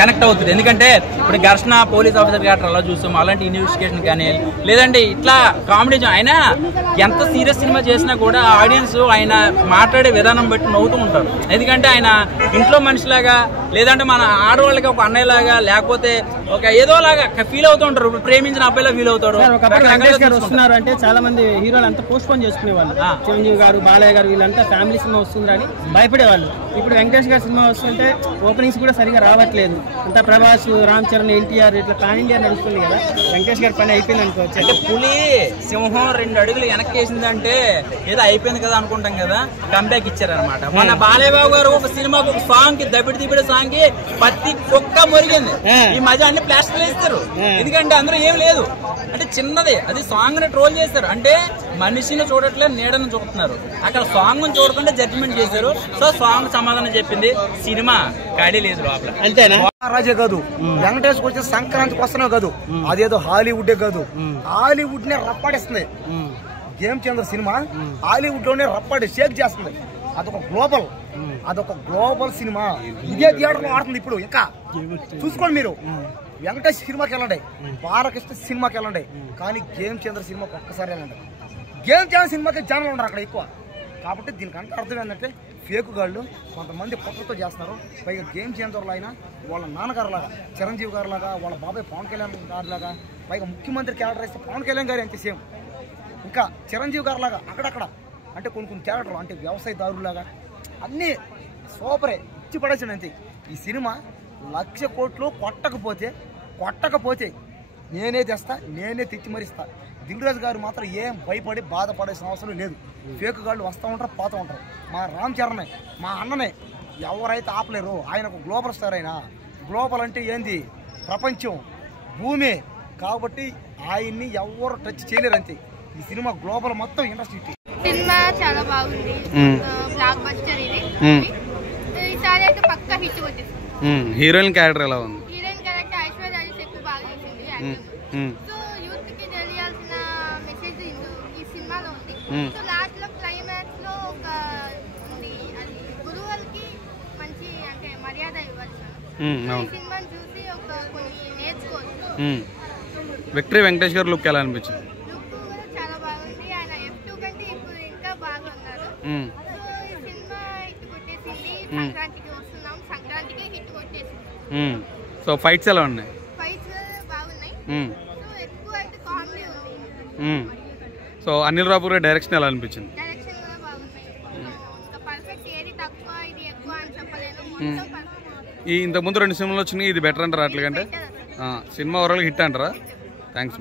Connect అవుతుంది. ఎందుకంటే ఇప్పుడు ఘర్షణ పోలీస్ ఆఫీసర్ గారు అలా చూస్తాం, అలాంటి ఇన్వెస్టిగేషన్ కానీ లేదంటే ఇట్లా కామెడీ ఆయన ఎంత సీరియస్ సినిమా చేసినా కూడా ఆడియన్స్ ఆయన మాట్లాడే విధానం బట్టి నవ్వుతూ ఉంటారు. ఎందుకంటే ఆయన ఇంట్లో మనిషిలాగా లేదంటే మన ఆడవాళ్ళకి ఒక అన్నయ్యలాగా లేకపోతే ఒక ఏదోలాగా ఫీల్ అవుతూ ఉంటారు. ఇప్పుడు ప్రేమించిన అబ్బాయిలా ఫీల్ అవుతాడు. వస్తున్నారు అంటే చాలా మంది హీరోలు అంతా పోస్ట్ పోన్ చేసుకునేవాళ్ళు. చిరంజీవి గారు, బాలయ్య గారు వీళ్ళంతా ఫ్యామిలీ సినిమా వస్తుందని భయపడేవాళ్ళు. ఇప్పుడు వెంకటేష్ గారి సినిమా వస్తుంటే ఓపెనింగ్స్ కూడా సరిగా రావట్లేదు. అంతా ప్రభాస్, రామ్ చరణ్, ఎన్టీఆర్ ఇట్లా పాన్ ఇండియా నడుస్తుంది కదా. వెంకటేష్ గారి పని అయిపోయింది అనుకోవచ్చు. అంటే పులి సింహం 2 అడుగులు వెనక్కి వేసిందంటే ఏదో అయిపోయింది కదా అనుకుంటాం కదా, కంబ్యాక్ ఇచ్చారనమాట. మన బాలయ్య బాబు గారు ఒక సినిమాకు ఒక సాంగ్ కి దబిడి సాంగ్ కి పత్తి కుక్క మురిగింది. ఈ మధ్య అన్ని ప్లాస్టర్ వేస్తారు. ఎందుకంటే అందులో ఏం లేదు, అంటే చిన్నది అది సాంగ్ ని ట్రోల్ చేస్తారు. అంటే మనిషిని చూడట్లేదు, నీడని చూస్తున్నారు. అక్కడ సాంగ్ ని చూడకుండా జడ్జిమెంట్ చేశారు. సో సాంగ్ సమాధానం చెప్పింది, సినిమా ఖాళీ లేదు లోపల. అంతేనా? రాజే కాదు, వెంకటేష్ వచ్చే సంక్రాంతికి వస్తున్నావు కాదు, అదేదో హాలీవుడ్ కాదు, హాలీవుడ్ నే రప్పాడిస్తుంది. గేమ్ చేంజర్ సినిమా హాలీవుడ్ లోనే రప్పాడి షేక్ చేస్తుంది. అదొక గ్లోబల్ సినిమా. ఇదే థియేటర్ లో ఆడుతుంది ఇప్పుడు. ఇంకా చూసుకోండి మీరు, వెంకటేష్ సినిమాకి వెళ్ళండి, బాలకృష్ణ సినిమాకి వెళ్ళండి, కానీ గేమ్ చేంజర్ సినిమాకి ఒక్కసారి వెళ్ళండి. గేమ్ చేంజర్ సినిమాకి జనాలు ఉండరు అక్కడ ఎక్కువ. కాబట్టి దీనికంటే అర్థం ఏంటంటే ఫేక్ గాళ్ళు కొంతమంది పట్టుతో చేస్తున్నారు. పైగా గేమ్ చేంజర్లో అయినా వాళ్ళ నాన్నగారు లాగా, చిరంజీవి గారు లాగా, వాళ్ళ బాబాయ్ పవన్ కళ్యాణ్ గారి లాగా, పైగా ముఖ్యమంత్రి క్యారెక్టర్ వేస్తే పవన్ కళ్యాణ్ గారు అంతే సేమ్. ఇంకా చిరంజీవి గారు లాగా అక్కడక్కడ అంటే కొన్ని క్యారెక్టర్లు అంటే వ్యవసాయదారులాగా అన్నీ సూపరే, ఇచ్చి పడేసాడు అంతే. ఈ సినిమా 1,00,000 కోట్లు కొట్టకపోతే నేనే తెస్తా, నేనే తెచ్చి మరిస్తా. దిల్రాజు గారు మాత్రం ఏం భయపడి బాధపడాల్సిన అవసరం లేదు. ఫేక్ గాళ్ళు వస్తూ ఉంటారు, పోతూ ఉంటారు. మా రామ్ చరణ్ మా అన్ననే ఎవరైతే ఆపలేరు. ఆయన ఒక గ్లోబల్ స్టార్. అయినా గ్లోబల్ అంటే ఏంది, ప్రపంచం, భూమి. కాబట్టి ఆయన్ని ఎవరు టచ్ చేయలేరు అంతే. ఈ సినిమా గ్లోబల్ మొత్తం ఇండస్ట్రీ. సినిమా చాలా బాగుంది, బ్లాక్ బస్టర్ ఇది. ఈసారి అయితే పక్కా హిట్ వచ్చేసింది. హీరోయిన్ క్యారెక్టర్ ఎలా ఉంది? హీరోయిన్ క్యారెక్టర్ ఐశ్వర్య రాజేష్ ఎక్కువ బాగా చేసింది. సో యూత్ కి తెలియాల్సిన మెసేజ్ ఈ సినిమాలో ఉంది. సో లాస్ట్ లో క్లైమాక్స్ లో ఒక ఉంది, అది గురువులకి మంచి అంటే మర్యాద ఇవ్వాల్సిన. ఈ సినిమాని చూసి ఒక కొన్ని నేర్చుకోవచ్చు. విక్టరీ వెంకటేష్ గారు లుక్ ఎలా అనిపించింది? లుక్ కూడా చాలా బాగుంది. ఆయన F2 కంటే ఇప్పుడు ఇంకా బాగా ఉన్నారు. సో ఈ సినిమా హిట్ కొట్టేసింది. సంక్రాంతికి వస్తున్నాం, సంక్రాంతికి హిట్ కొట్టేసింది. సో ఫైట్స్ ఎలా ఉన్నాయి? ఫైట్స్ బాగున్నాయి. సో ఎక్కువ అయితే కామెడీ ఉంది. సో అనిల్ రావు గారి డైరెక్షన్ ఎలా అనిపించింది? డైరెక్షన్ కూడా బాగున్నాయి. ఇంకా పర్ఫెక్ట్, ఏది తక్కువ ఇది ఎక్కువ అని చెప్పలేను. మొత్తం పర్ఫెక్ట్. ఈ ఇంతకుముందు 2 సినిమాలు వచ్చినాయి, ఇది బెటర్ అంటారా? అట్లాగంటే సినిమా ఓవరాల్ హిట్ అంటారా? థ్యాంక్స్.